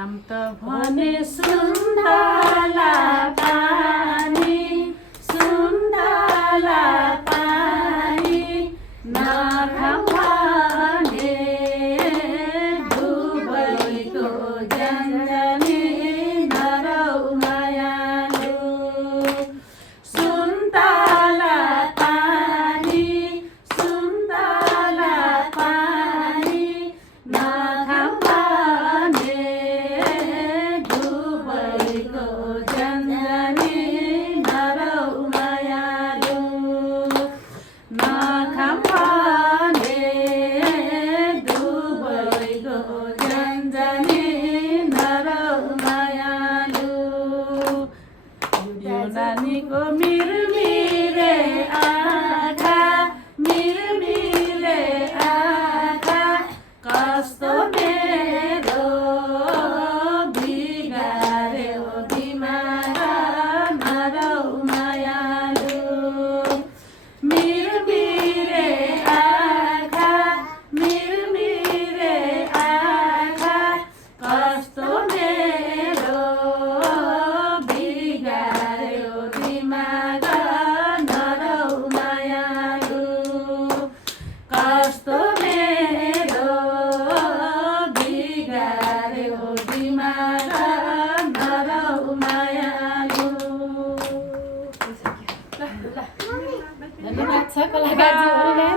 नाम त भने सुन्तला पानी, सुन्तला पानी, नखाऊ भने डुबैको जन्जनी नरौ मायालु। सुन्तला पानी, सुन्तला पानी, नखाऊ भने डुबैको जन्जनी नरौ मायालु। नखाऊ भने डुबैको जन्जनी नरौ मायालु। यो नानीको मिरमिरे आँखा, मिरमिरे आँखा, कस्तो मेरो बिगार्यो दिमाग नरौ मायालु। मिरमिरे आँखा, मिरमिरे आँखा, कस्तो मेरो बिगार्यो दिमाग नरौ मायालु। कस्तो मेरो बिगार्यो दिमाग नरौ मायालु। धन्यवाद छ कलाकारज्यूहरूले।